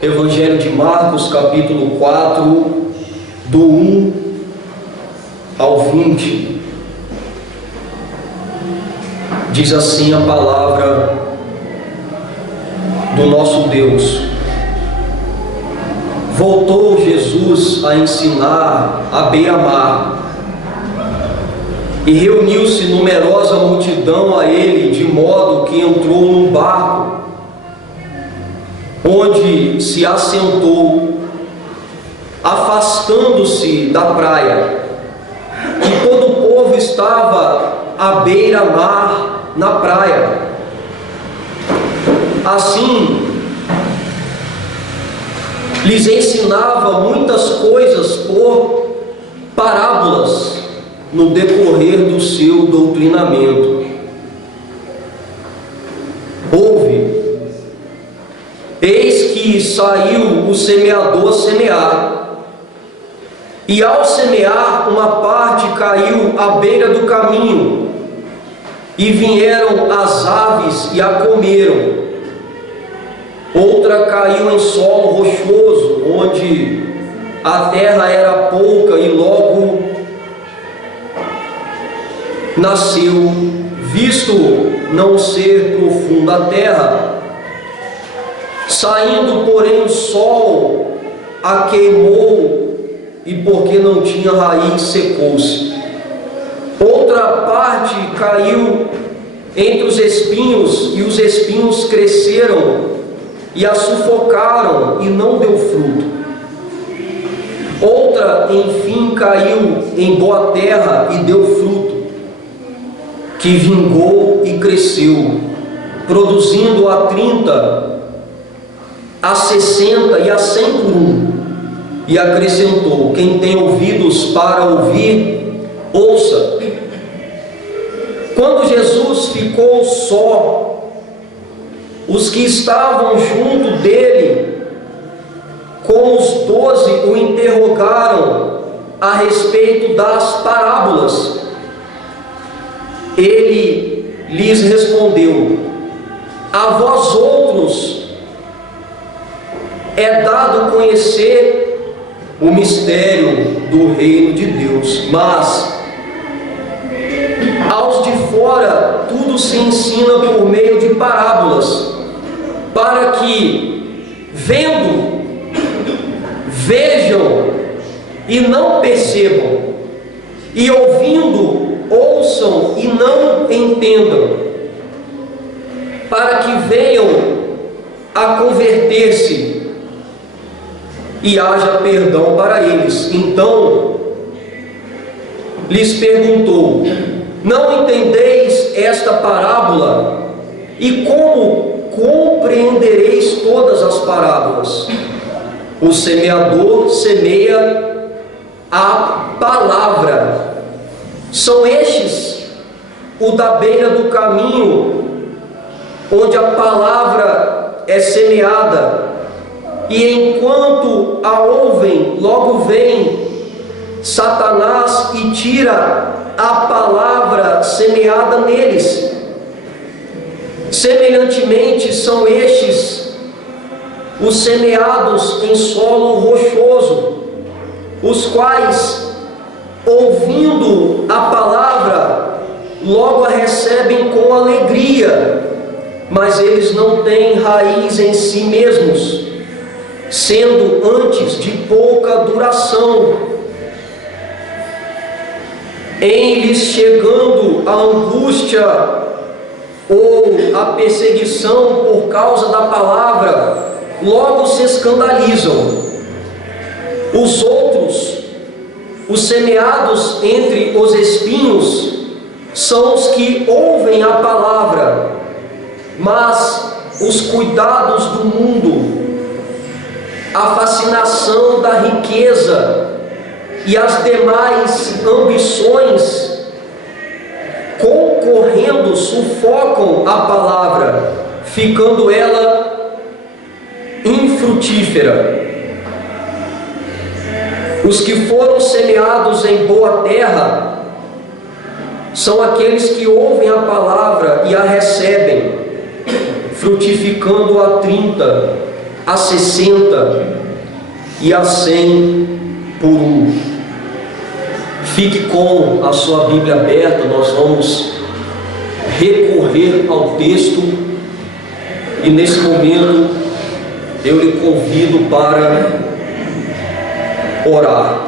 Evangelho de Marcos, capítulo 4, do 1 ao 20. Diz assim a palavra do nosso Deus. Voltou Jesus a ensinar à beira-mar, e reuniu-se numerosa multidão a ele, de modo que entrou num barco, onde se assentou, afastando-se da praia, e todo o povo estava à beira-mar na praia. Assim, lhes ensinava muitas coisas por parábolas no decorrer do seu doutrinamento. Eis que saiu o semeador a semear, e ao semear, uma parte caiu à beira do caminho, e vieram as aves e a comeram. Outra caiu em solo rochoso, onde a terra era pouca, e logo nasceu, visto não ser profunda a terra. Saindo, porém, o sol a queimou, e porque não tinha raiz, secou-se. Outra parte caiu entre os espinhos, e os espinhos cresceram e a sufocaram, e não deu fruto. Outra, enfim, caiu em boa terra e deu fruto, que vingou e cresceu, produzindo a 30, a 60 e a 100 por um. E acrescentou: quem tem ouvidos para ouvir, ouça. Quando Jesus ficou só, os que estavam junto dele, com os 12, o interrogaram a respeito das parábolas. Ele lhes respondeu: a vós outros é dado conhecer o mistério do reino de Deus, mas aos de fora tudo se ensina por meio de parábolas, para que, vendo, vejam e não percebam, e ouvindo, ouçam e não entendam, para que venham a converter-se e haja perdão para eles. Então lhes perguntou: não entendeis esta parábola? E como compreendereis todas as parábolas? O semeador semeia a palavra. São estes o da beira do caminho, onde a palavra é semeada, e enquanto a ouvem, logo vem Satanás e tira a palavra semeada neles. Semelhantemente, são estes os semeados em solo rochoso, os quais, ouvindo a palavra, logo a recebem com alegria, mas eles não têm raiz em si mesmos, sendo antes de pouca duração. Em lhes chegando a angústia ou a perseguição por causa da palavra, logo se escandalizam. Os outros, os semeados entre os espinhos, são os que ouvem a palavra, mas os cuidados do mundo, a fascinação da riqueza e as demais ambições, concorrendo, sufocam a palavra, ficando ela infrutífera. Os que foram semeados em boa terra são aqueles que ouvem a palavra e a recebem, frutificando a 30, a 60 e a 100 por um. Fique com a sua Bíblia aberta, nós vamos recorrer ao texto e nesse momento eu lhe convido para orar.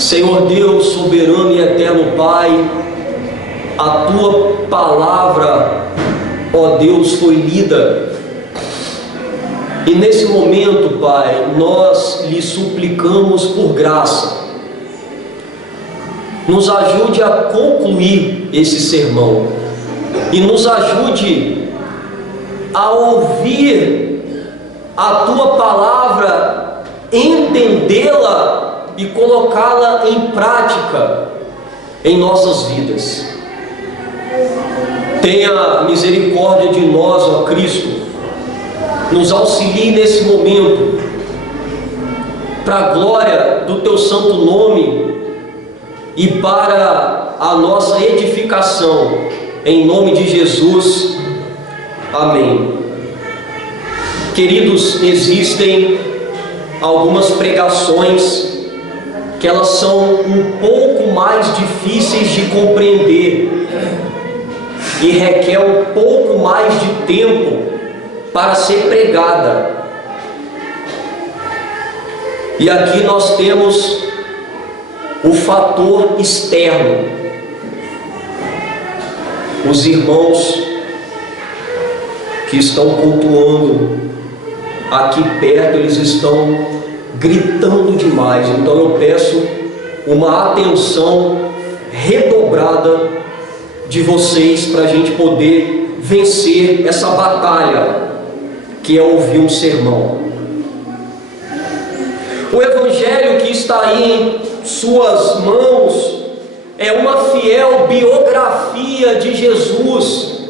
Senhor Deus, soberano e eterno Pai, a Tua palavra, ó Deus, foi lida. E nesse momento, Pai, nós lhe suplicamos por graça. Nos ajude a concluir esse sermão. E nos ajude a ouvir a Tua palavra, entendê-la e colocá-la em prática em nossas vidas. Tenha misericórdia de nós, ó Cristo. Nos auxilie nesse momento, para a glória do Teu santo nome e para a nossa edificação, em nome de Jesus. Amém. Queridos, existem algumas pregações que elas são um pouco mais difíceis de compreender e requer um pouco mais de tempo para ser pregada. E aqui nós temos o fator externo. Os irmãos que estão cultuando aqui perto, eles estão gritando demais. Então eu peço uma atenção redobrada de vocês para a gente poder vencer essa batalha que é ouvir um sermão. O evangelho que está aí em suas mãos é uma fiel biografia de Jesus,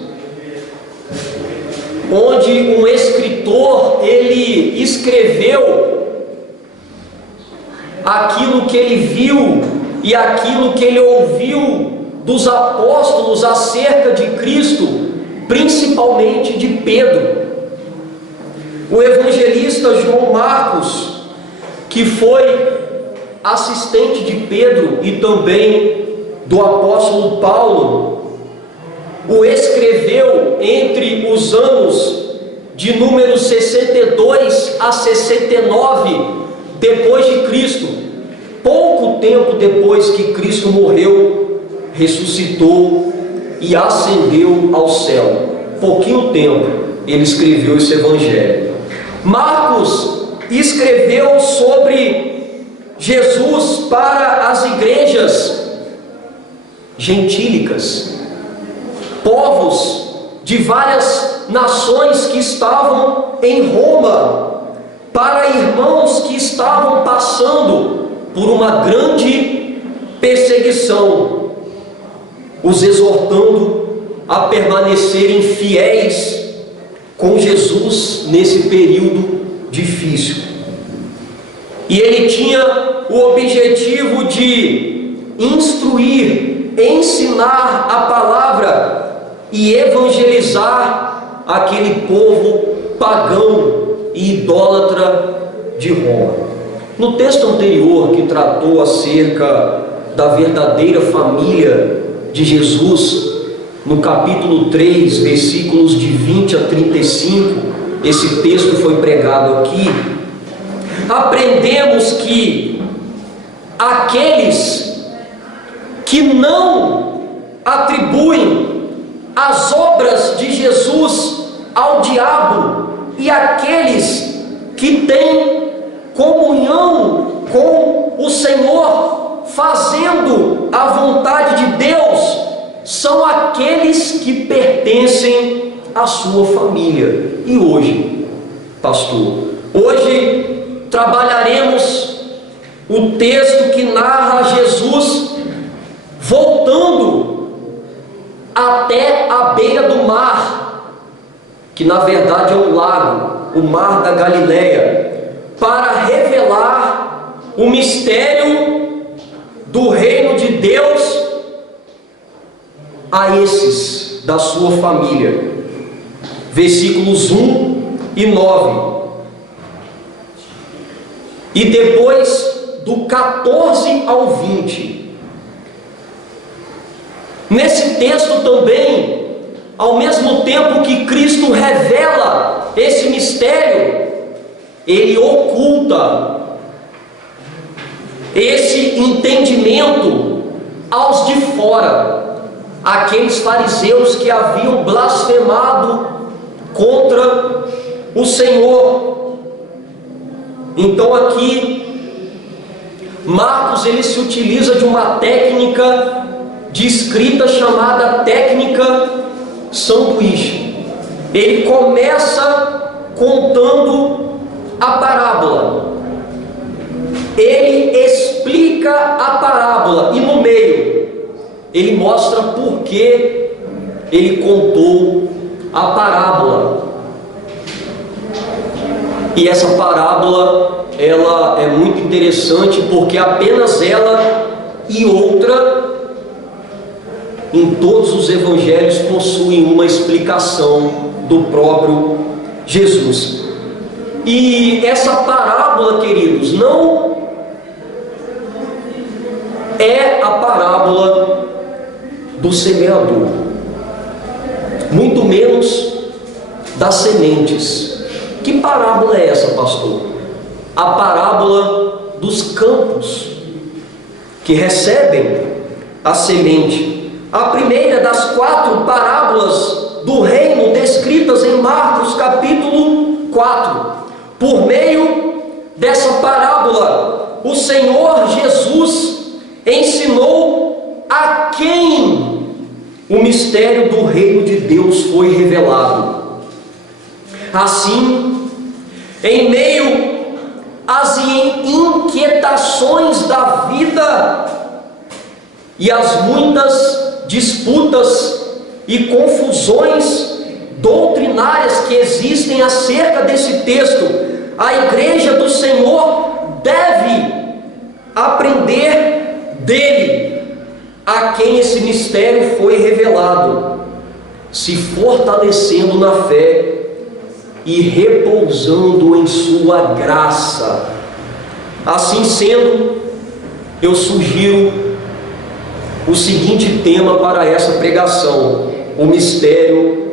onde um escritor, ele escreveu aquilo que ele viu e aquilo que ele ouviu dos apóstolos acerca de Cristo, principalmente de Pedro. O evangelista João Marcos, que foi assistente de Pedro e também do apóstolo Paulo, o escreveu entre os anos de número 62 a 69 depois de Cristo, pouco tempo depois que Cristo morreu, ressuscitou e ascendeu ao céu. Pouquinho tempo ele escreveu esse evangelho. Marcos escreveu sobre Jesus para as igrejas gentílicas, povos de várias nações que estavam em Roma, para irmãos que estavam passando por uma grande perseguição, os exortando a permanecerem fiéis com Jesus nesse período difícil. E ele tinha o objetivo de instruir, ensinar a palavra e evangelizar aquele povo pagão e idólatra de Roma. No texto anterior, que tratou acerca da verdadeira família de Jesus, no capítulo 3, versículos de 20 a 35, esse texto foi pregado aqui. Aprendemos que aqueles que não atribuem as obras de Jesus ao diabo e aqueles que têm comunhão com o Senhor, fazendo a vontade de Deus, são aqueles que pertencem à sua família. E hoje, pastor, hoje trabalharemos o texto que narra Jesus voltando até a beira do mar, que na verdade é um lago, o mar da Galileia, para revelar o mistério do reino de Deus a esses da sua família. Versículos 1 e 9. E depois do 14 ao 20. Nesse texto também, ao mesmo tempo que Cristo revela esse mistério, Ele oculta esse entendimento aos de fora, aqueles fariseus que haviam blasfemado contra o Senhor. Então aqui Marcos ele se utiliza de uma técnica de escrita chamada técnica sanduíche. Ele começa contando a parábola, ele explica a parábola e no meio ele mostra por que ele contou a parábola. E essa parábola ela é muito interessante porque apenas ela e outra em todos os evangelhos possuem uma explicação do próprio Jesus. E essa parábola, queridos, não é a parábola do semeador, muito menos das sementes. Que parábola é essa, pastor? A parábola dos campos que recebem a semente. A primeira das 4 parábolas do reino descritas em Marcos capítulo 4. Por meio dessa parábola, o Senhor Jesus ensinou a quem o mistério do reino de Deus foi revelado. Assim, em meio às inquietações da vida e às muitas disputas e confusões doutrinárias que existem acerca desse texto, a igreja do Senhor deve aprender dele, a quem esse mistério foi revelado, se fortalecendo na fé e repousando em sua graça. Assim sendo, eu sugiro o seguinte tema para essa pregação: o mistério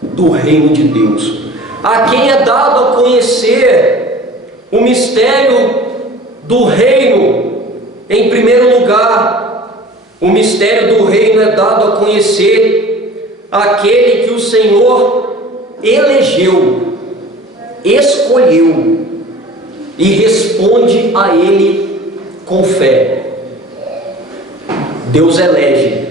do reino de Deus. A quem é dado a conhecer o mistério do reino, em primeiro lugar, o mistério do reino é dado a conhecer aquele que o Senhor elegeu, escolheu e responde a ele com fé. Deus elege,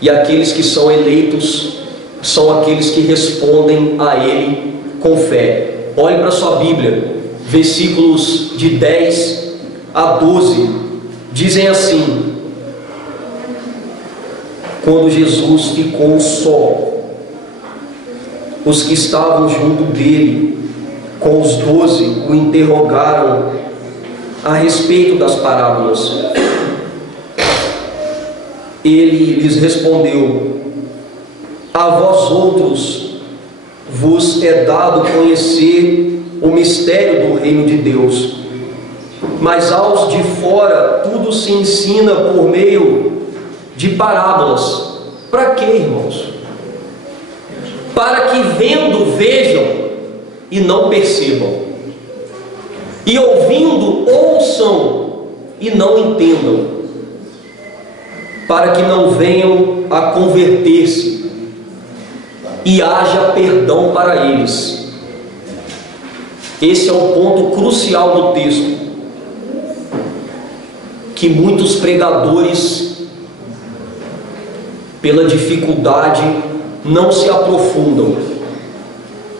e aqueles que são eleitos são aqueles que respondem a ele com fé. Olhe para sua Bíblia, versículos de 10 a 12 dizem assim: quando Jesus ficou só, os que estavam junto dele, com os 12, o interrogaram a respeito das parábolas. Ele lhes respondeu: a vós outros vos é dado conhecer o mistério do reino de Deus, mas aos de fora tudo se ensina por meio de parábolas. Para quê, irmãos? Para que vendo vejam e não percebam, e ouvindo ouçam e não entendam, para que não venham a converter-se e haja perdão para eles. Esse é o ponto crucial do texto, que muitos pregadores, pela dificuldade, não se aprofundam.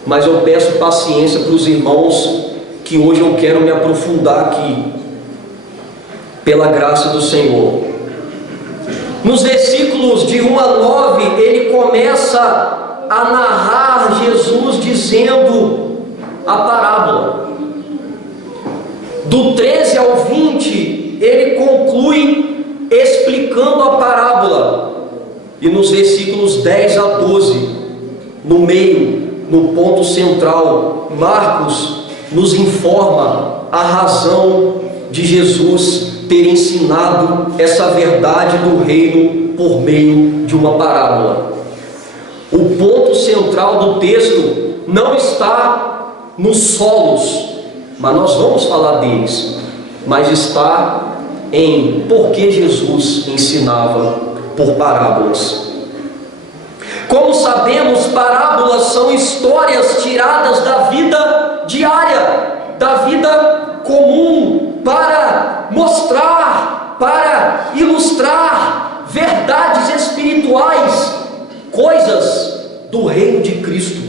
Mas eu peço paciência para os irmãos, que hoje eu quero me aprofundar aqui, pela graça do Senhor. Nos versículos de 1 a 9, ele começa a narrar Jesus dizendo a parábola. Do 13 ao 20, ele conclui explicando a parábola. E nos versículos 10 a 12, no meio, no ponto central, Marcos nos informa a razão de Jesus ter ensinado essa verdade do reino por meio de uma parábola. O ponto central do texto não está nos solos, mas nós vamos falar deles, mas está em por que Jesus ensinava por parábolas. Como sabemos, parábolas são histórias tiradas da vida diária, da vida comum, para mostrar, para ilustrar verdades espirituais, coisas do reino de Cristo.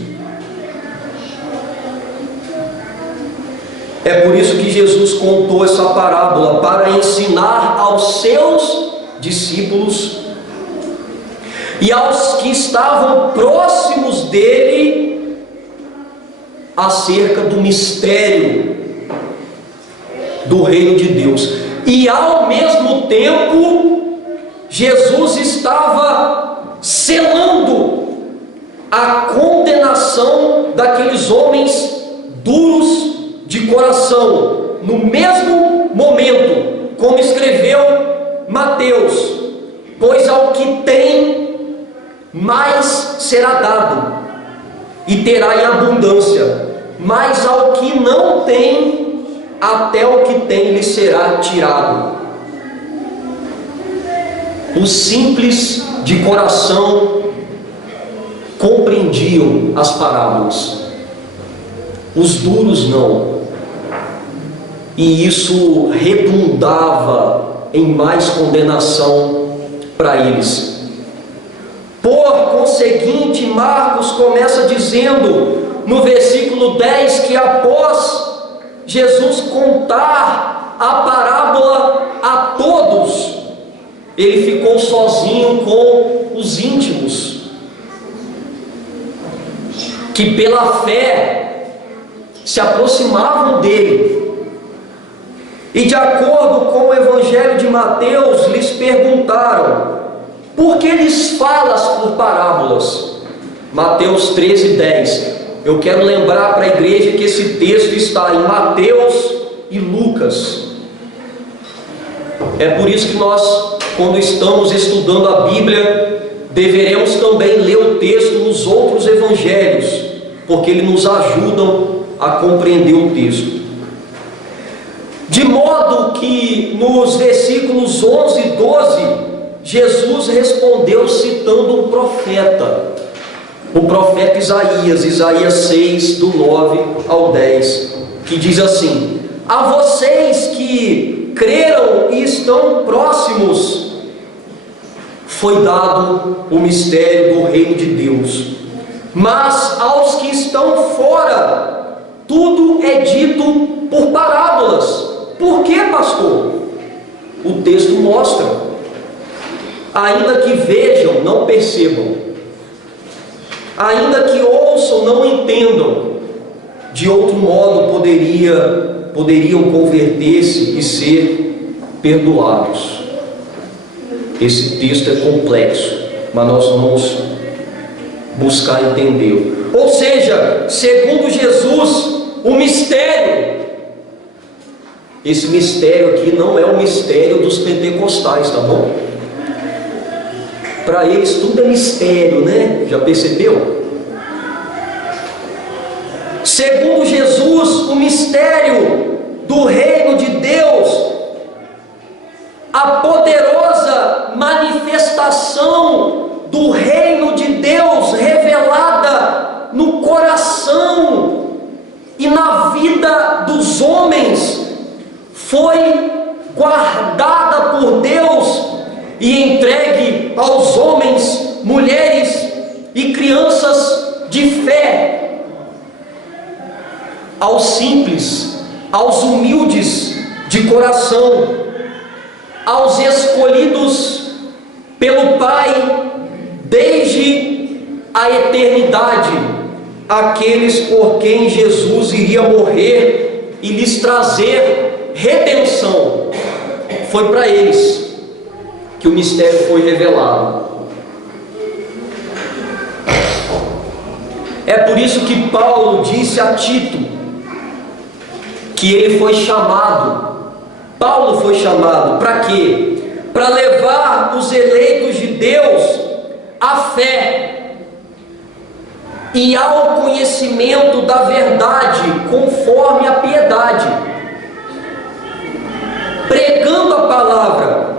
É por isso que Jesus contou essa parábola, para ensinar aos seus discípulos e aos que estavam próximos dele acerca do mistério do reino de Deus. E ao mesmo tempo, Jesus estava selando a condenação daqueles homens duros de coração, no mesmo momento, como escreveu Mateus: pois ao que tem, mais será dado, e terá em abundância, mas ao que não tem, até o que tem lhe será tirado. Os simples de coração compreendiam as parábolas, os duros não, e isso redundava em mais condenação para eles. Por conseguinte, Marcos começa dizendo no versículo 10 que após Jesus contar a parábola a todos, ele ficou sozinho com os íntimos, que pela fé se aproximavam dele. E de acordo com o Evangelho de Mateus, lhes perguntaram: por que lhes falas por parábolas? Mateus 13:10. Eu quero lembrar para a igreja que esse texto está em Mateus e Lucas. É por isso que nós, quando estamos estudando a Bíblia, deveremos também ler o texto nos outros evangelhos, porque eles nos ajudam a compreender o texto. De modo que nos versículos 11 e 12, Jesus respondeu citando um profeta, o profeta Isaías, Isaías 6, do 9 ao 10, que diz assim: a vocês que creram e estão próximos, foi dado o mistério do reino de Deus, mas aos que estão fora, tudo é dito por parábolas. Por que, pastor? O texto mostra: ainda que vejam, não percebam, ainda que ouçam, não entendam, de outro modo poderiam converter-se e ser perdoados. Esse texto é complexo, mas nós vamos buscar entender. Ou seja, segundo Jesus, o mistério, esse mistério aqui não é o mistério dos pentecostais, tá bom? Para eles tudo é mistério, né? Já percebeu? Segundo Jesus, o mistério do reino de Deus, a poderosa manifestação do reino de Deus revelada no coração e na vida dos homens, foi guardada por Deus e entregue aos homens, mulheres e crianças de fé, aos simples, aos humildes de coração, aos escolhidos pelo Pai desde a eternidade, aqueles por quem Jesus iria morrer e lhes trazer redenção. Foi para eles que o mistério foi revelado. É por isso que Paulo disse a Tito que ele foi chamado. Paulo foi chamado para quê? Para levar os eleitos de Deus à fé e ao conhecimento da verdade, conforme a piedade, pregando a palavra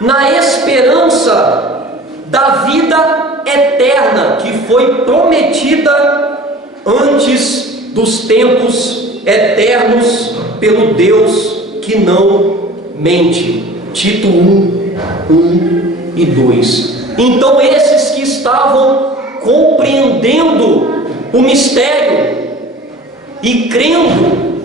na esperança da vida eterna que foi prometida antes dos tempos eternos pelo Deus que não mente. Tito 1, 1 e 2. Então esses que estavam compreendendo o mistério e crendo,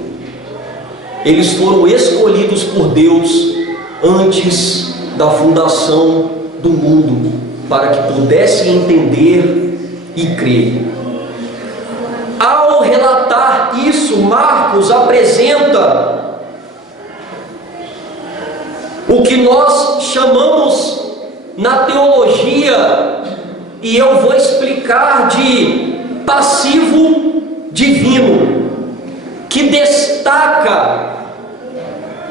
eles foram escolhidos por Deus antes da fundação do mundo, para que pudessem entender e crer. Ao relatar isso, Marcos apresenta o que nós chamamos na teologia, e eu vou explicar, de passivo divino, que destaca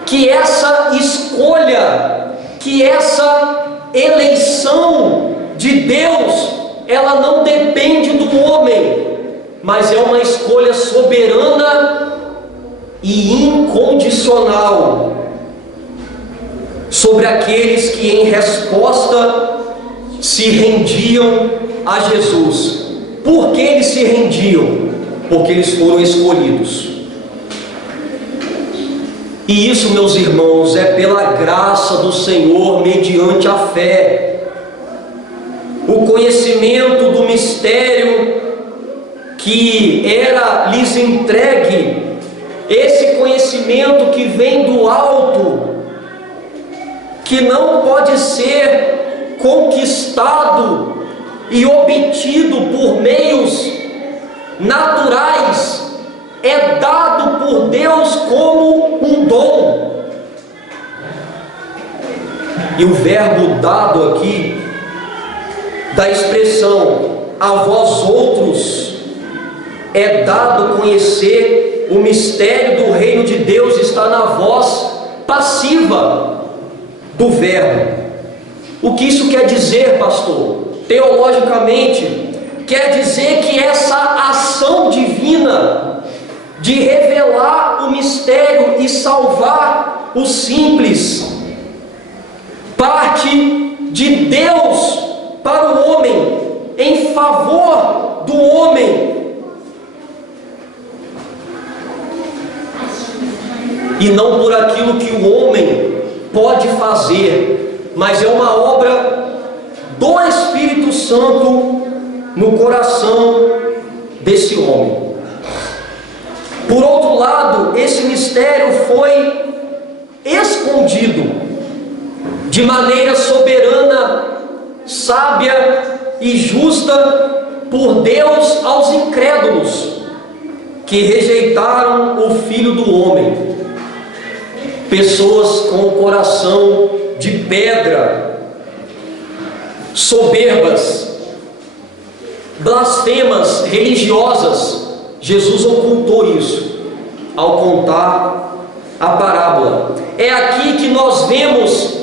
que essa escolha, que essa eleição de Deus, ela não depende do homem, mas é uma escolha soberana e incondicional sobre aqueles que em resposta se rendiam a Jesus. Por que eles se rendiam? Porque eles foram escolhidos. E isso, meus irmãos, é pela graça do Senhor, mediante a fé. O conhecimento do mistério que era lhes entregue, esse conhecimento que vem do alto, que não pode ser conquistado e obtido por meios naturais, é dado por Deus como um dom. E o verbo dado aqui, da expressão a vós outros, é dado conhecer o mistério do reino de Deus, está na voz passiva do verbo. O que isso quer dizer, pastor? Teologicamente, quer dizer que essa ação divina de revelar o mistério e salvar os simples parte de Deus para o homem, em favor do homem, e não por aquilo que o homem pode fazer, mas é uma obra do Espírito Santo no coração desse homem. Por outro lado, esse mistério foi escondido de maneira soberana, sábia e justa por Deus aos incrédulos que rejeitaram o Filho do Homem. Pessoas com o coração de pedra, soberbas, blasfemas, religiosas. Jesus ocultou isso ao contar a parábola. É aqui que nós vemos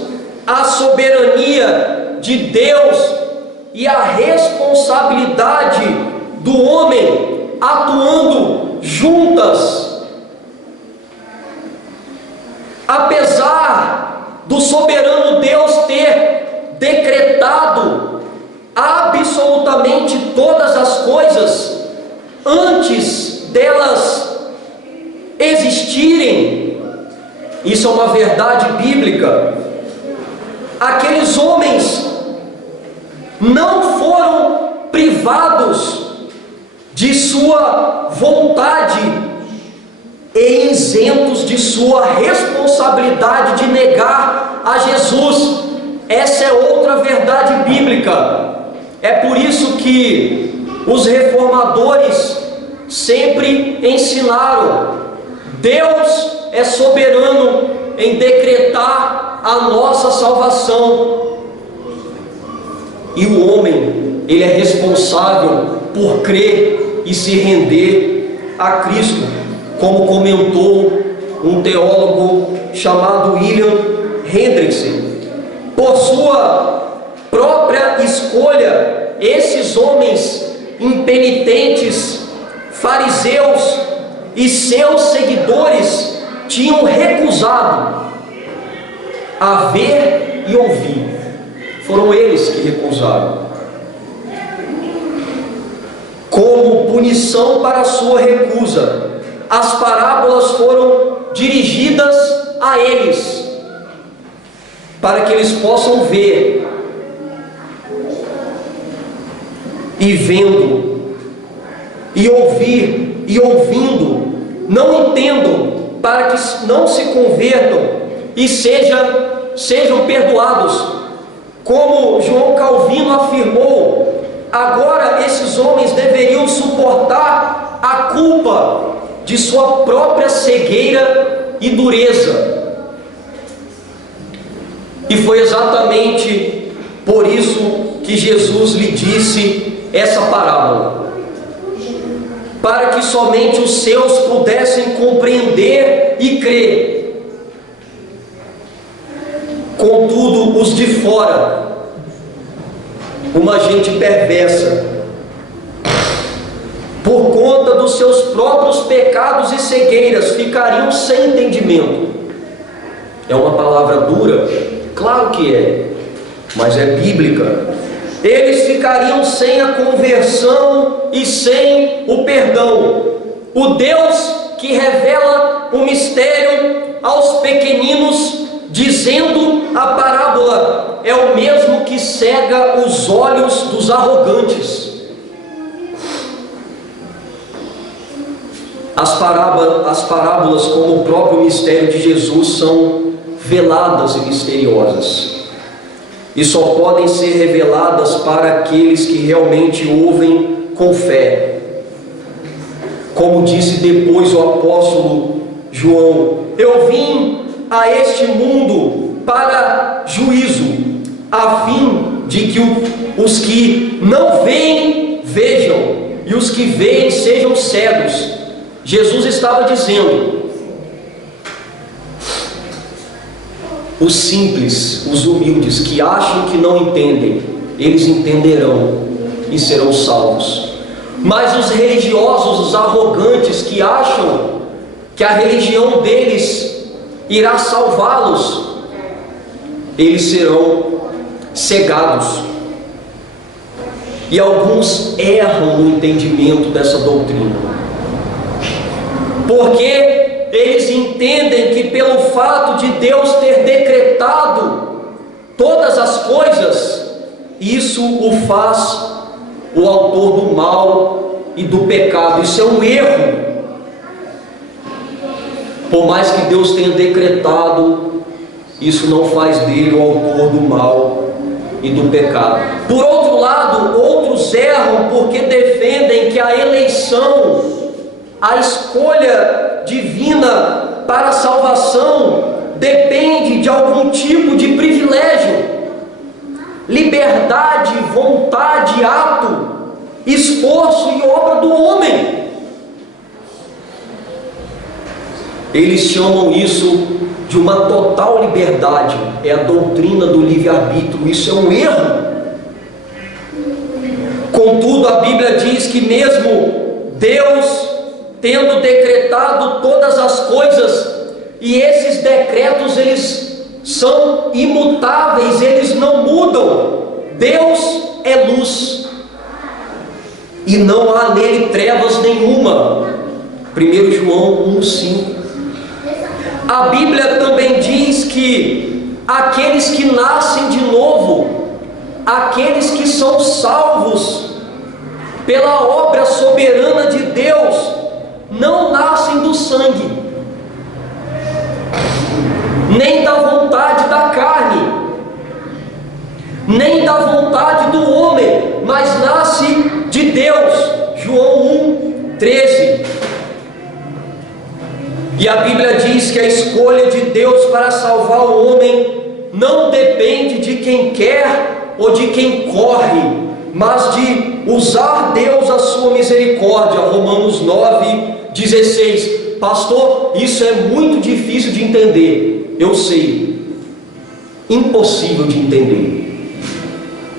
a soberania de Deus e a responsabilidade do homem atuando juntas. Apesar do soberano Deus ter decretado absolutamente todas as coisas antes delas existirem, isso é uma verdade bíblica, aqueles homens não foram privados de sua vontade e isentos de sua responsabilidade de negar a Jesus. Essa é outra verdade bíblica. É por isso que os reformadores sempre ensinaram: Deus é soberano em decretar a nossa salvação, e o homem, ele é responsável por crer e se render a Cristo, como comentou um teólogo chamado William Hendrickson. Por sua própria escolha, esses homens impenitentes, fariseus e seus seguidores tinham recusado a ver e ouvir. Foram eles que recusaram. Como punição para a sua recusa, as parábolas foram dirigidas a eles, para que eles possam ver, e vendo, e ouvir, e ouvindo, não entendam, para que não se convertam e sejam perdoados. Como João Calvino afirmou, agora esses homens deveriam suportar a culpa de sua própria cegueira e dureza. E foi exatamente por isso que Jesus lhe disse essa parábola, para que somente os seus pudessem compreender e crer. Contudo, os de fora, uma gente perversa, por conta dos seus próprios pecados e cegueiras, ficariam sem entendimento. É uma palavra dura? Claro que é, mas é bíblica. Eles ficariam sem a conversão e sem o perdão. O Deus que revela o mistério aos pequeninos, dizendo a parábola, é o mesmo que cega os olhos dos arrogantes. As parábolas, como o próprio mistério de Jesus, são veladas e misteriosas, e só podem ser reveladas para aqueles que realmente ouvem com fé. Como disse depois o apóstolo João: eu vim a este mundo para juízo, a fim de que os que não veem vejam, e os que veem sejam cegos. Jesus estava dizendo: os simples, os humildes, que acham que não entendem, eles entenderão e serão salvos. Mas os religiosos, os arrogantes, que acham que a religião deles irá salvá-los, eles serão cegados. E alguns erram no entendimento dessa doutrina, porque eles entendem que pelo fato de Deus ter decretado todas as coisas, isso o faz o autor do mal e do pecado. Isso é um erro. Por mais que Deus tenha decretado, isso não faz dele o autor do mal e do pecado. Por outro lado, outros erram porque defendem que a eleição, a escolha divina para a salvação, depende de algum tipo de privilégio, liberdade, vontade, ato, esforço e obra do homem. Eles chamam isso de uma total liberdade. É a doutrina do livre-arbítrio. Isso é um erro. Contudo, a Bíblia diz que mesmo Deus tendo decretado todas as coisas, e esses decretos eles são imutáveis, eles não mudam. Deus é luz e não há nele trevas nenhuma. 1 João 1,5. A Bíblia também diz que aqueles que nascem de novo, aqueles que são salvos pela obra soberana de Deus, não nascem do sangue, nem da vontade da carne, nem da vontade do homem, mas nasce de Deus. João 1,13. E a Bíblia diz que a escolha de Deus para salvar o homem não depende de quem quer ou de quem corre, mas de usar Deus a sua misericórdia. Romanos 9:16. Pastor, isso é muito difícil de entender. Eu sei, impossível de entender.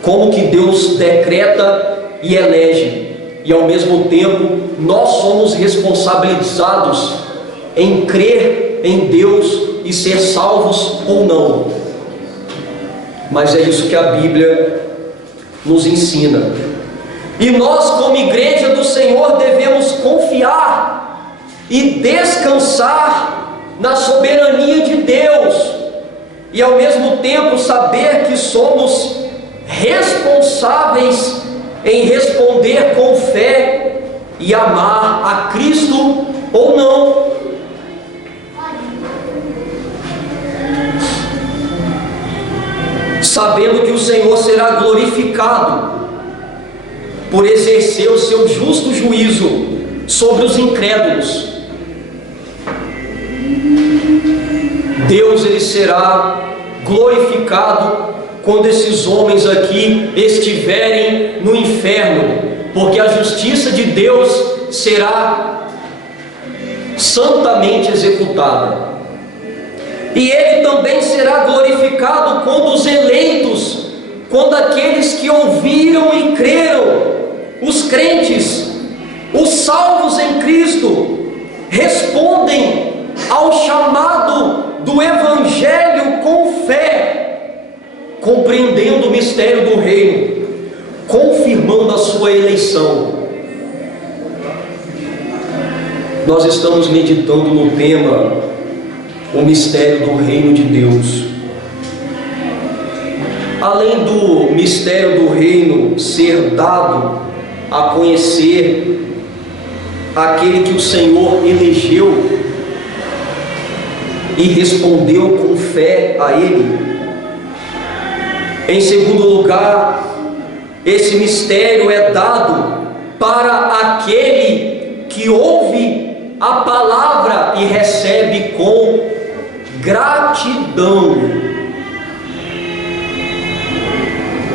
Como que Deus decreta e elege, e ao mesmo tempo nós somos responsabilizados em crer em Deus e ser salvos ou não. Mas é isso que a Bíblia nos ensina. E nós, como igreja do Senhor, devemos confiar e descansar na soberania de Deus, e ao mesmo tempo saber que somos responsáveis em responder com fé e amar a Cristo ou não. Sabendo que o Senhor será glorificado por exercer o seu justo juízo sobre os incrédulos. Deus, ele será glorificado quando esses homens aqui estiverem no inferno, porque a justiça de Deus será santamente executada. E ele também será glorificado quando os eleitos, quando aqueles que ouviram e creram, os crentes, os salvos em Cristo, respondem ao chamado do Evangelho com fé, compreendendo o mistério do reino, confirmando a sua eleição. Nós estamos meditando no tema, o mistério do reino de Deus. Além do mistério do reino ser dado a conhecer aquele que o Senhor elegeu e respondeu com fé a Ele. Em segundo lugar, esse mistério é dado para aquele que ouve a palavra e recebe com gratidão.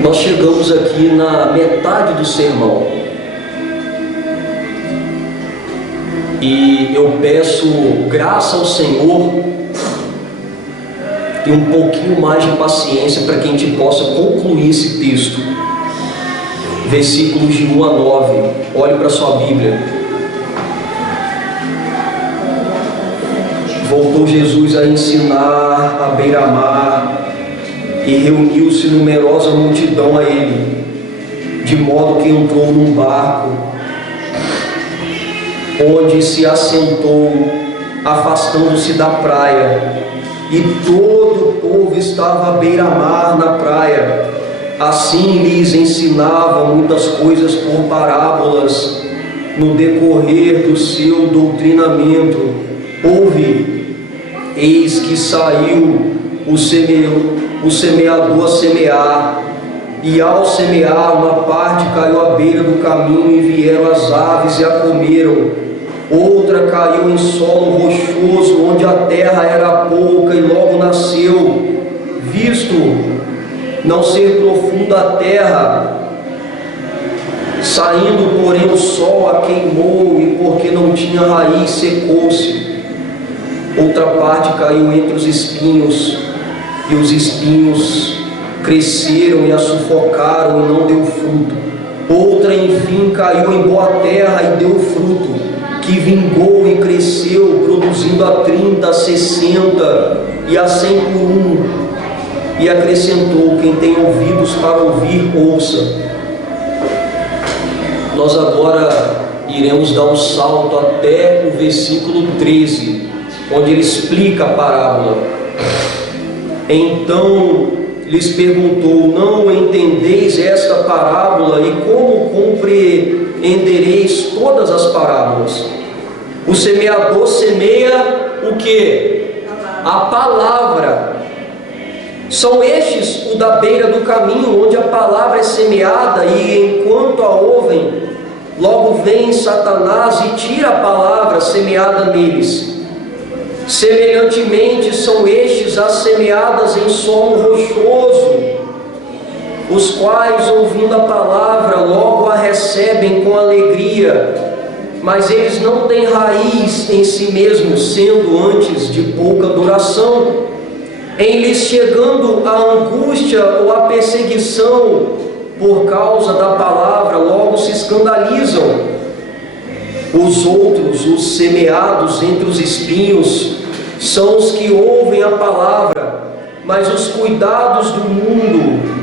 Nós chegamos aqui na metade do sermão e eu peço graça ao Senhor e um pouquinho mais de paciência para que a gente possa concluir esse texto. Versículos de 1 a 9. Olhe para a sua Bíblia. Voltou Jesus a ensinar à beira-mar, e reuniu-se numerosa multidão a ele, de modo que entrou num barco, onde se assentou, afastando-se da praia, e todo o povo estava à beira-mar na praia. Assim lhes ensinava muitas coisas por parábolas, no decorrer do seu doutrinamento. Ouve, eis que saiu o semeador a semear, e ao semear, uma parte caiu à beira do caminho, e vieram as aves e a comeram. Outra caiu em solo rochoso, onde a terra era pouca, e logo nasceu, visto não ser profunda a terra. Saindo, porém, o sol a queimou, e porque não tinha raiz, secou-se. Outra parte caiu entre os espinhos, e os espinhos cresceram e a sufocaram, e não deu fruto. Outra, enfim, caiu em boa terra e deu fruto, que vingou e cresceu, produzindo a 30, a 60 e a 100 por um. E acrescentou: quem tem ouvidos para ouvir, ouça. Nós agora iremos dar um salto até o versículo 13, onde ele explica a parábola. Então lhes perguntou: não entendeis esta parábola? E como compreendereis todas as parábolas? O semeador semeia o que? A palavra. São estes o da beira do caminho, onde a palavra é semeada, e enquanto a ouvem, logo vem Satanás e tira a palavra semeada neles. Semelhantemente são estes as semeadas em solo rochoso, os quais, ouvindo a palavra, logo a recebem com alegria, mas eles não têm raiz em si mesmos, sendo antes de pouca duração. Em lhes chegando a angústia ou a perseguição por causa da palavra, logo se escandalizam. Os outros, os semeados entre os espinhos, são os que ouvem a palavra, mas os cuidados do mundo,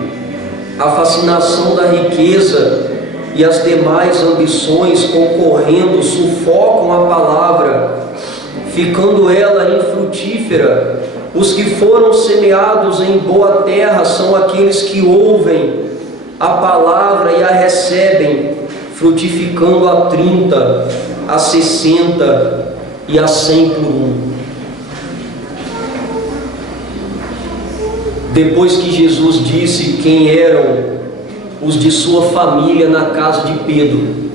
a fascinação da riqueza e as demais ambições concorrendo sufocam a palavra, ficando ela infrutífera. Os que foram semeados em boa terra são aqueles que ouvem a palavra e a recebem, frutificando a 30, a 60 e a 100 por um. Depois que Jesus disse quem eram os de sua família na casa de Pedro,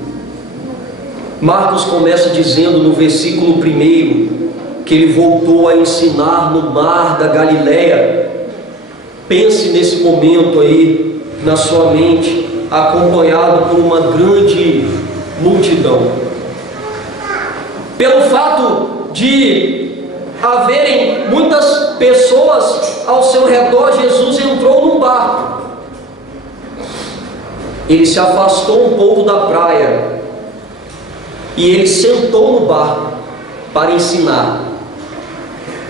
Marcos começa dizendo no versículo 1 que ele voltou a ensinar no mar da Galileia. Pense nesse momento aí na sua mente, acompanhado por uma grande multidão. Pelo fato de haverem muitas pessoas ao seu redor, Jesus entrou num barco. Ele se afastou um pouco da praia e ele sentou no barco para ensinar.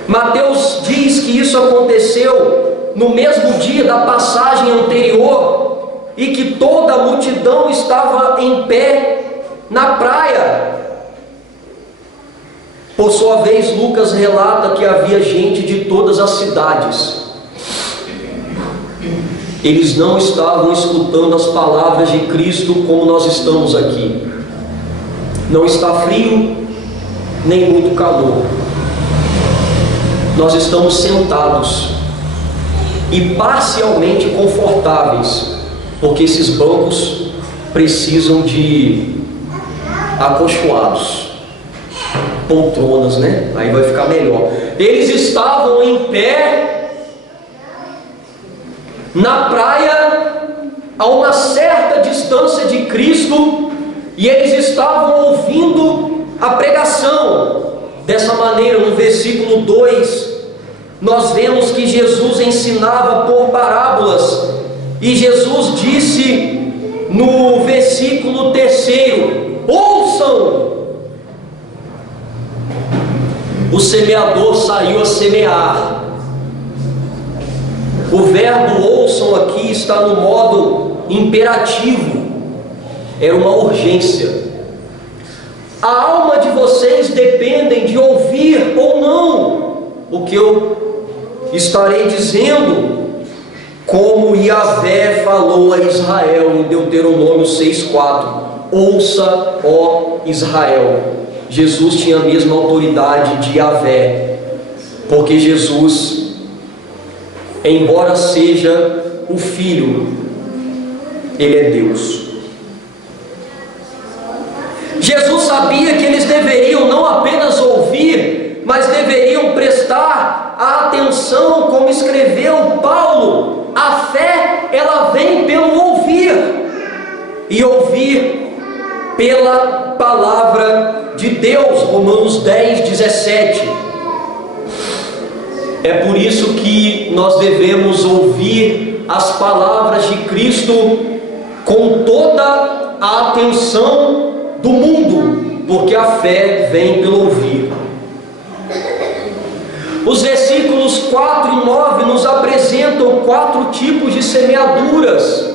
Mateus diz que isso aconteceu no mesmo dia da passagem anterior e que toda a multidão estava em pé na praia. Por sua vez, Lucas relata que havia gente de todas as cidades. Eles não estavam escutando as palavras de Cristo como nós estamos aqui. Não está frio, nem muito calor. Nós estamos sentados e parcialmente confortáveis, porque esses bancos precisam de acolchoados, poltronas, né? Aí vai ficar melhor. Eles estavam em pé na praia, a uma certa distância de Cristo, e eles estavam ouvindo a pregação. Dessa maneira, no versículo 2, nós vemos que Jesus ensinava por parábolas, e Jesus disse no versículo 3: ouçam! O semeador saiu a semear. O verbo ouçam aqui está no modo imperativo, era uma urgência. A alma de vocês dependem de ouvir ou não o que eu estarei dizendo, como Yahvé falou a Israel em Deuteronômio 6,4: ouça, ó Israel. Jesus tinha a mesma autoridade de Yahvé, porque Jesus, embora seja o Filho, Ele é Deus. Jesus sabia que eles deveriam não apenas ouvir, mas deveriam prestar atenção, como escreveu Paulo: a fé, ela vem pelo ouvir, e ouvir pela palavra de Deus. Romanos 10:17. É por isso que nós devemos ouvir as palavras de Cristo com toda a atenção do mundo, porque a fé vem pelo ouvir. Os versículos 4 e 9 nos apresentam 4 tipos de semeaduras,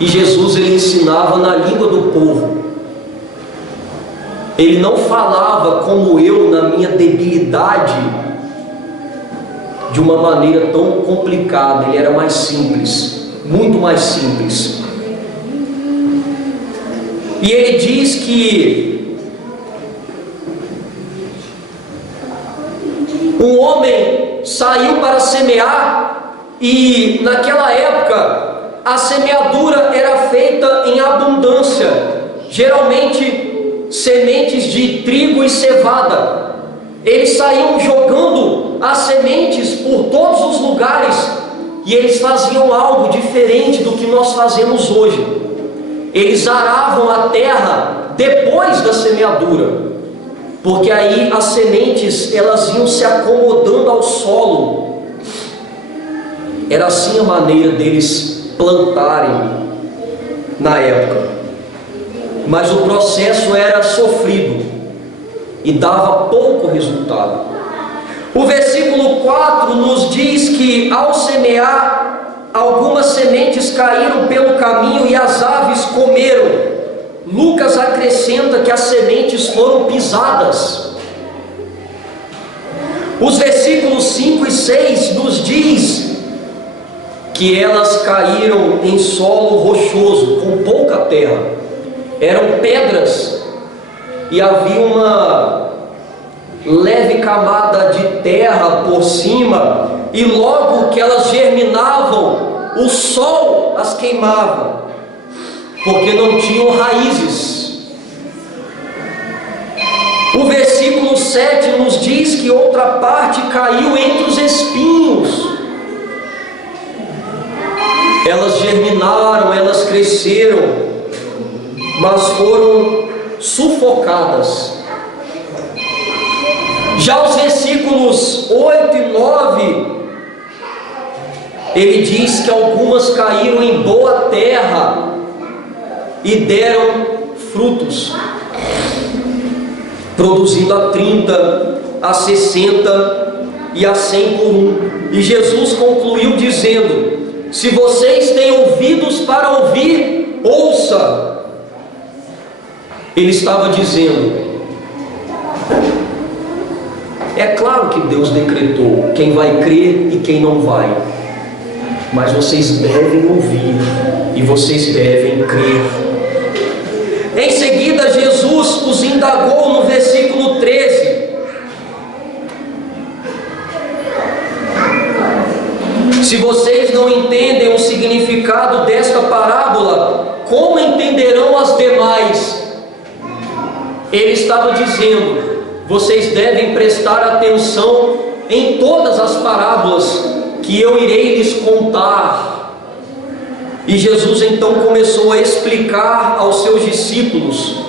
e Jesus ele ensinava na língua do povo. Ele não falava como eu, na minha debilidade, de uma maneira tão complicada. Ele era mais simples, muito mais simples. E ele diz que um homem saiu para semear, e naquela época a semeadura era feita em abundância, geralmente sementes de trigo e cevada. Eles saíam jogando as sementes por todos os lugares e eles faziam algo diferente do que nós fazemos hoje. Eles aravam a terra depois da semeadura, porque aí as sementes elas iam se acomodando ao solo. Era assim a maneira deles plantarem na época. Mas o processo era sofrido e dava pouco resultado. O versículo 4 nos diz que ao semear, algumas sementes caíram pelo caminho e as aves comeram. Lucas acrescenta que as sementes foram pisadas. Os versículos 5 e 6 nos diz que elas caíram em solo rochoso, com pouca terra. Eram pedras e havia uma leve camada de terra por cima, e logo que elas germinavam, o sol as queimava, porque não tinham raízes. O versículo 7 nos diz que outra parte caiu entre os espinhos. Elas germinaram, elas cresceram, mas foram sufocadas. Já os versículos 8 e 9, ele diz que algumas caíram em boa terra e deram frutos, produzindo a 30, a 60 e a 100 por um. E Jesus concluiu dizendo: se vocês têm ouvidos para ouvir, ouça. Ele estava dizendo: é claro que Deus decretou quem vai crer e quem não vai, mas vocês devem ouvir e vocês devem crer. Em seguida, Jesus os indagou no versículo 13: se vocês não entendem o significado desta parábola, como entenderão as demais? Ele estava dizendo: vocês devem prestar atenção em todas as parábolas que eu irei lhes contar. E Jesus então começou a explicar aos seus discípulos,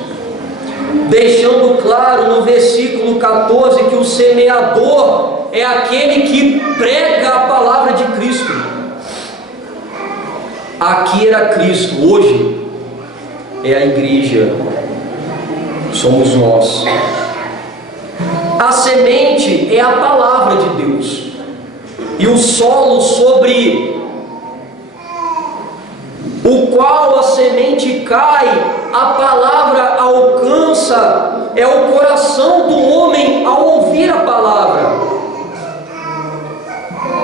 deixando claro no versículo 14 que o semeador é aquele que prega a palavra de Cristo. Aqui era Cristo, hoje é a igreja, somos nós. A semente é a palavra de Deus, e o solo sobre o qual a semente cai, a palavra alcança, é o coração do homem ao ouvir a palavra.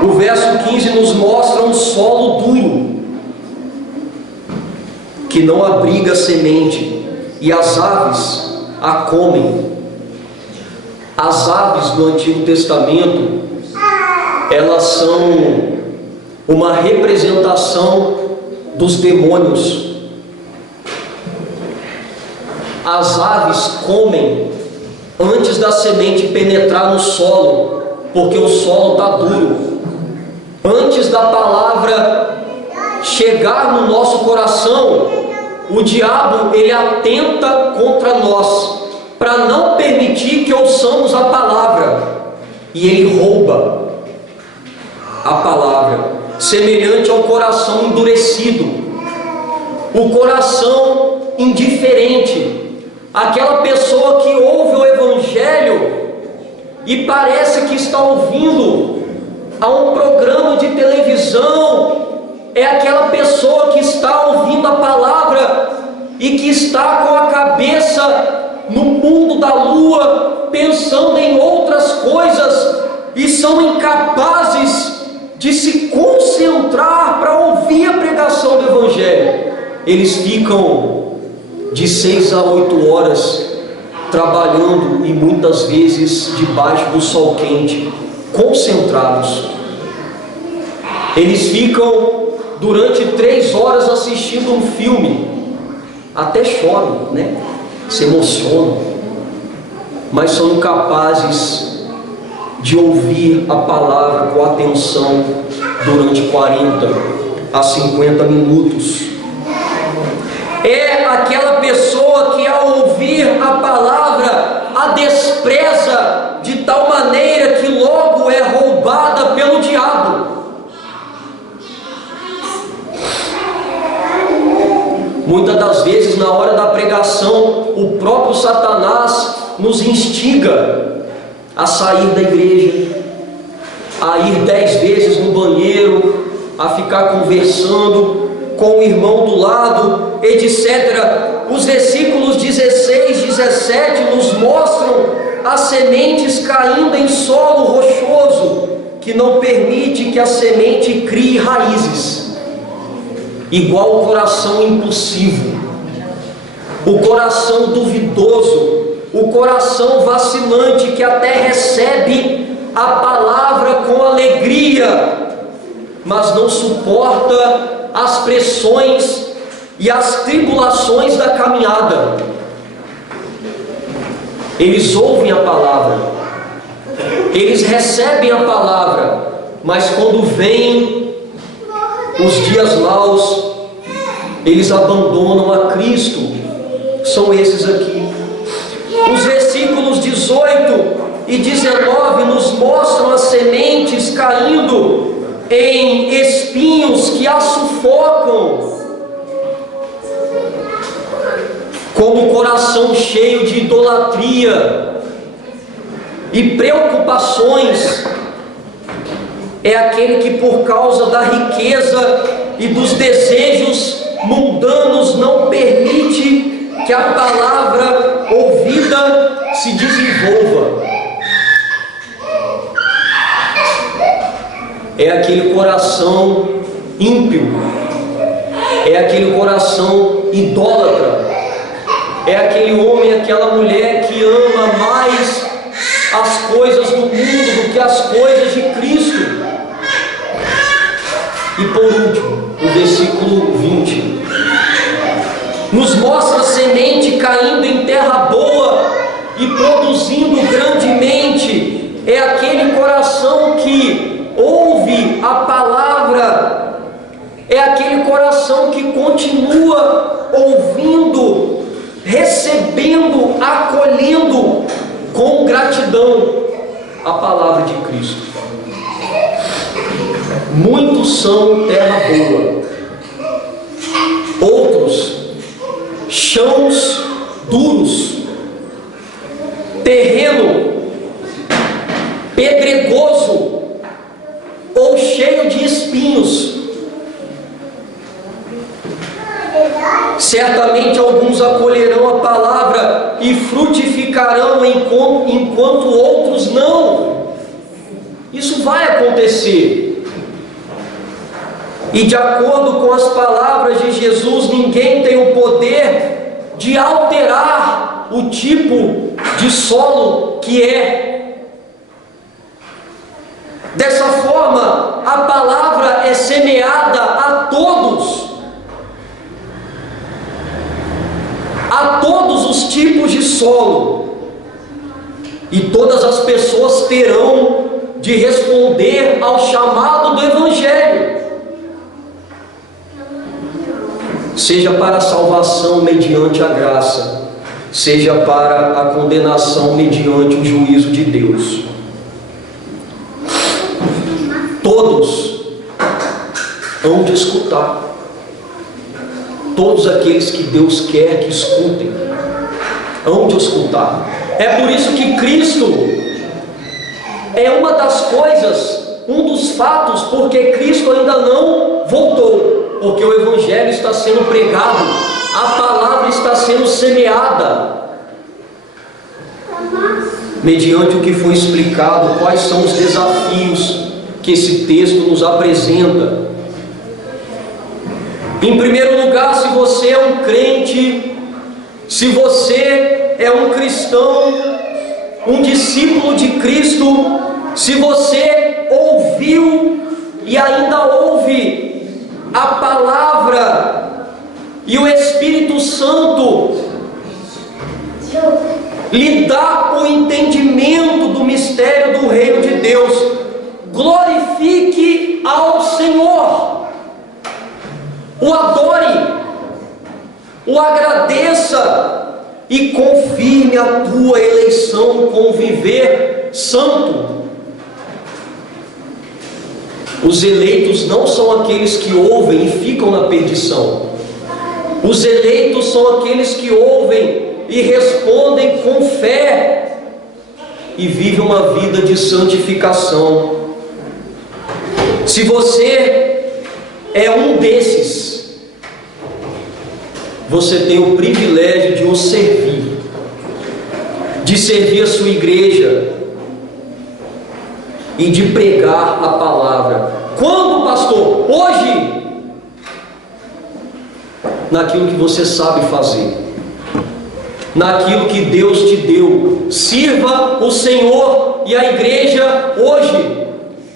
O verso 15 nos mostra um solo duro, que não abriga semente, e as aves a comem. As aves do Antigo Testamento, elas são uma representação dos demônios. As aves comem antes da semente penetrar no solo, porque o solo está duro. Antes da palavra chegar no nosso coração, o diabo ele atenta contra nós, para não permitir que ouçamos a palavra, e ele rouba a palavra, semelhante ao coração endurecido, o coração indiferente, aquela pessoa que ouve o Evangelho e parece que está ouvindo a um programa de televisão, é aquela pessoa que está ouvindo a palavra e que está com a cabeça no mundo da lua, pensando em outras coisas, e são incapazes de se concentrar para ouvir a pregação do Evangelho. Eles ficam de 6 a 8 horas trabalhando, e muitas vezes debaixo do sol quente, concentrados. Eles ficam durante 3 horas assistindo um filme, até choram, né? Se emocionam, mas são incapazes de ouvir a palavra com atenção durante 40 a 50 minutos. É aquela pessoa que, ao ouvir a palavra, a despreza de tal maneira que logo é roubada pelo diabo. Muitas das vezes, na hora da pregação, o próprio Satanás nos instiga a sair da igreja, a ir 10 vezes no banheiro, a ficar conversando com o irmão do lado, etc. Os versículos 16, 17 nos mostram as sementes caindo em solo rochoso, que não permite que a semente crie raízes. Igual o coração impulsivo, o coração duvidoso, o coração vacilante, que até recebe a palavra com alegria, mas não suporta as pressões e as tribulações da caminhada. Eles ouvem a palavra, eles recebem a palavra, mas quando vêm os dias maus, eles abandonam a Cristo. São esses aqui. Os versículos 18 e 19 nos mostram as sementes caindo em espinhos que a sufocam, como o coração cheio de idolatria e preocupações. É aquele que, por causa da riqueza e dos desejos mundanos, não permite que a palavra ouvida se desenvolva. É aquele coração ímpio, é aquele coração idólatra, é aquele homem, aquela mulher que ama mais as coisas do mundo do que as coisas de Cristo. E por último, o versículo 20 nos mostra a semente caindo em terra boa e produzindo grandemente. É aquele coração que ouve a palavra, é aquele coração que continua ouvindo, recebendo, acolhendo com gratidão a palavra de Cristo. Muitos são terra boa, outros chãos duros, terreno pedregoso ou cheio de espinhos. Certamente alguns acolherão a palavra e frutificarão, enquanto outros não. Isso vai acontecer. E de acordo com as palavras de Jesus, ninguém tem o poder de alterar o tipo de solo que é. Dessa forma, a palavra é semeada a todos os tipos de solo, e todas as pessoas terão de responder ao chamado do Evangelho, seja para a salvação mediante a graça, seja para a condenação mediante o juízo de Deus. Todos hão de escutar. Todos aqueles que Deus quer que escutem hão de escutar. É por isso que Cristo é uma das coisas, um dos fatos, porque Cristo ainda não voltou, porque o Evangelho está sendo pregado, a palavra está sendo semeada, mediante o que foi explicado, quais são os desafios que esse texto nos apresenta. Em primeiro lugar, se você é um crente, se você é um cristão, um discípulo de Cristo, se você ouviu e ainda ouve a palavra e o Espírito Santo lhe dá o entendimento do mistério do reino de Deus, glorifique ao Senhor o adore, o agradeça e confirme a tua eleição com viver santo. Os eleitos não são aqueles que ouvem e ficam na perdição. Os eleitos são aqueles que ouvem e respondem com fé e vivem uma vida de santificação. Se você é um desses, você tem o privilégio de o servir, de servir a sua igreja e de pregar a palavra. Quando, pastor? Hoje. Naquilo que você sabe fazer, naquilo que Deus te deu. Sirva o Senhor e a igreja hoje.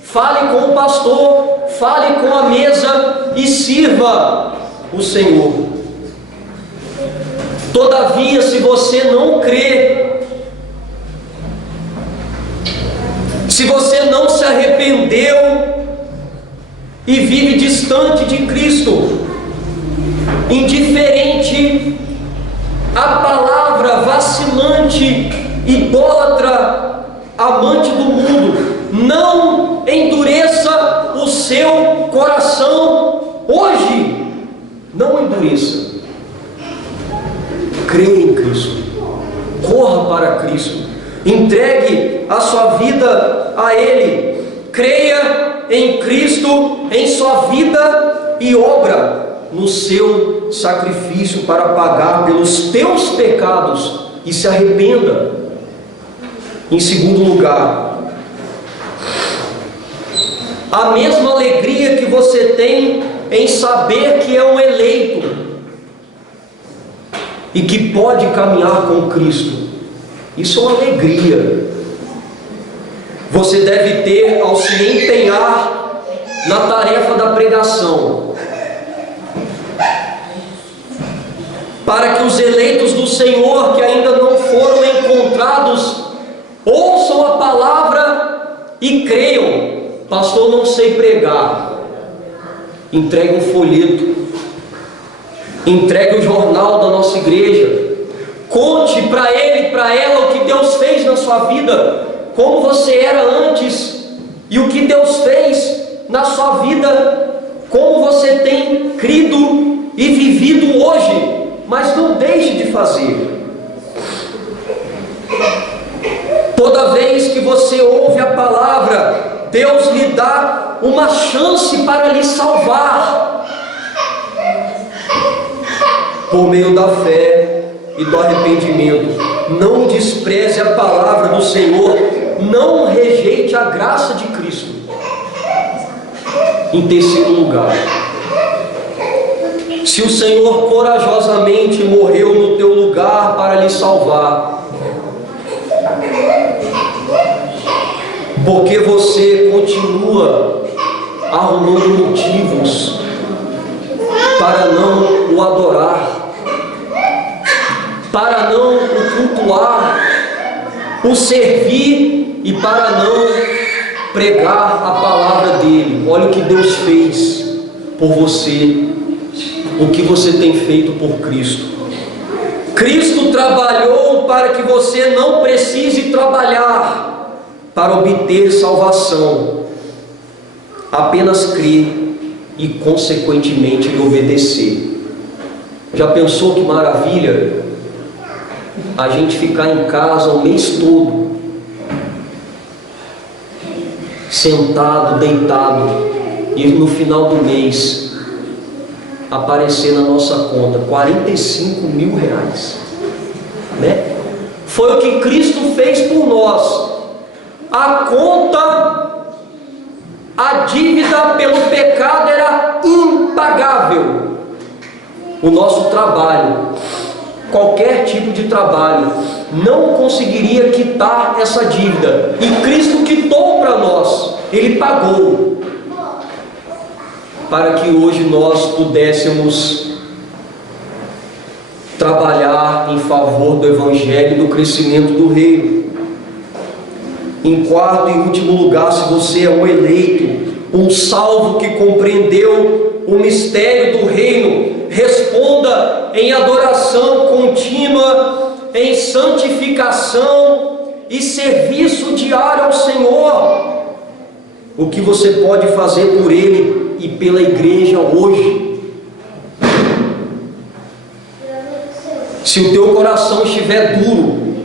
Fale com o pastor, fale com a mesa e sirva o Senhor. Todavia, se você não crê, se você não se arrependeu e vive distante de Cristo, indiferente à palavra, vacilante, idólatra, amante do mundo, não endureça o seu coração hoje. Não endureça. Creia em Cristo, corra para Cristo, entregue a sua vida a Ele, creia em Cristo, em sua vida e obra no seu sacrifício para pagar pelos teus pecados e se arrependa. Em segundo lugar, a mesma alegria que você tem em saber que é um eleito e que pode caminhar com Cristo, isso é uma alegria. Você deve ter ao se empenhar na tarefa da pregação, para que os eleitos do Senhor que ainda não foram encontrados ouçam a palavra e creiam. Pastor, não sei pregar. Entregue um folheto, entregue o jornal da nossa igreja, conte para ele e para ela o que Deus fez na sua vida, como você era antes e o que Deus fez na sua vida, como você tem crido e vivido hoje. Mas não deixe de fazer. Toda vez que você ouve a palavra, Deus lhe dá uma chance para lhe salvar, por meio da fé e do arrependimento. Não despreze a palavra do Senhor, não rejeite a graça de Cristo. Em terceiro lugar, se o Senhor corajosamente morreu no teu lugar para lhe salvar, porque você continua arrumando motivos para não o adorar, para não o cultuar, o servir e para não pregar a palavra dele. Olha o que Deus fez por você, o que você tem feito por Cristo. Cristo trabalhou para que você não precise trabalhar para obter salvação. Apenas crer e consequentemente lhe obedecer. Já pensou que maravilha a gente ficar em casa o mês todo, sentado, deitado, e no final do mês aparecer na nossa conta 45 mil reais, né? Foi o que Cristo fez por nós. A conta, a dívida pelo pecado era impagável. O nosso trabalho, qualquer tipo de trabalho, não conseguiria quitar essa dívida, e Cristo quitou para nós. Ele pagou para que hoje nós pudéssemos trabalhar em favor do Evangelho e do crescimento do reino. Em quarto e último lugar, se você é um eleito, um salvo que compreendeu o mistério do reino. Responda em adoração contínua, em santificação e serviço diário ao Senhor. O que você pode fazer por Ele e pela igreja hoje? Se o teu coração estiver duro,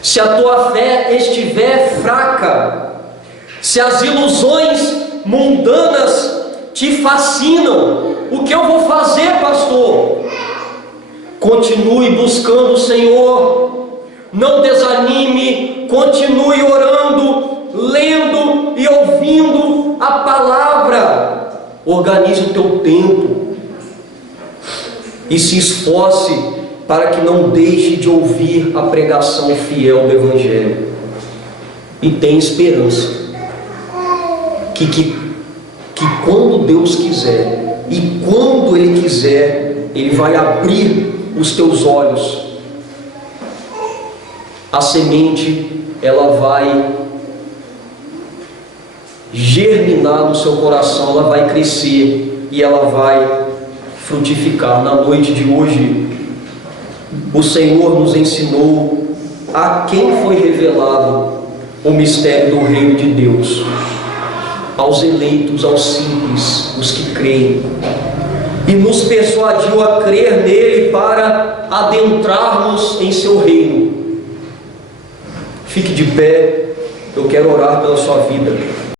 se a tua fé estiver fraca, se as ilusões mundanas te fascinam, o que eu vou fazer, pastor? Continue buscando o Senhor, não desanime, continue orando, lendo e ouvindo a palavra. Organize o teu tempo e se esforce para que não deixe de ouvir a pregação fiel do Evangelho. E tenha esperança que quando Deus quiser e quando Ele quiser, Ele vai abrir os teus olhos. A semente, ela vai germinar no seu coração, ela vai crescer e ela vai frutificar. Na noite de hoje, o Senhor nos ensinou a quem foi revelado o mistério do reino de Deus: aos eleitos, aos simples, os que creem, e nos persuadiu a crer nele para adentrarmos em seu reino. Fique de pé, eu quero orar pela sua vida.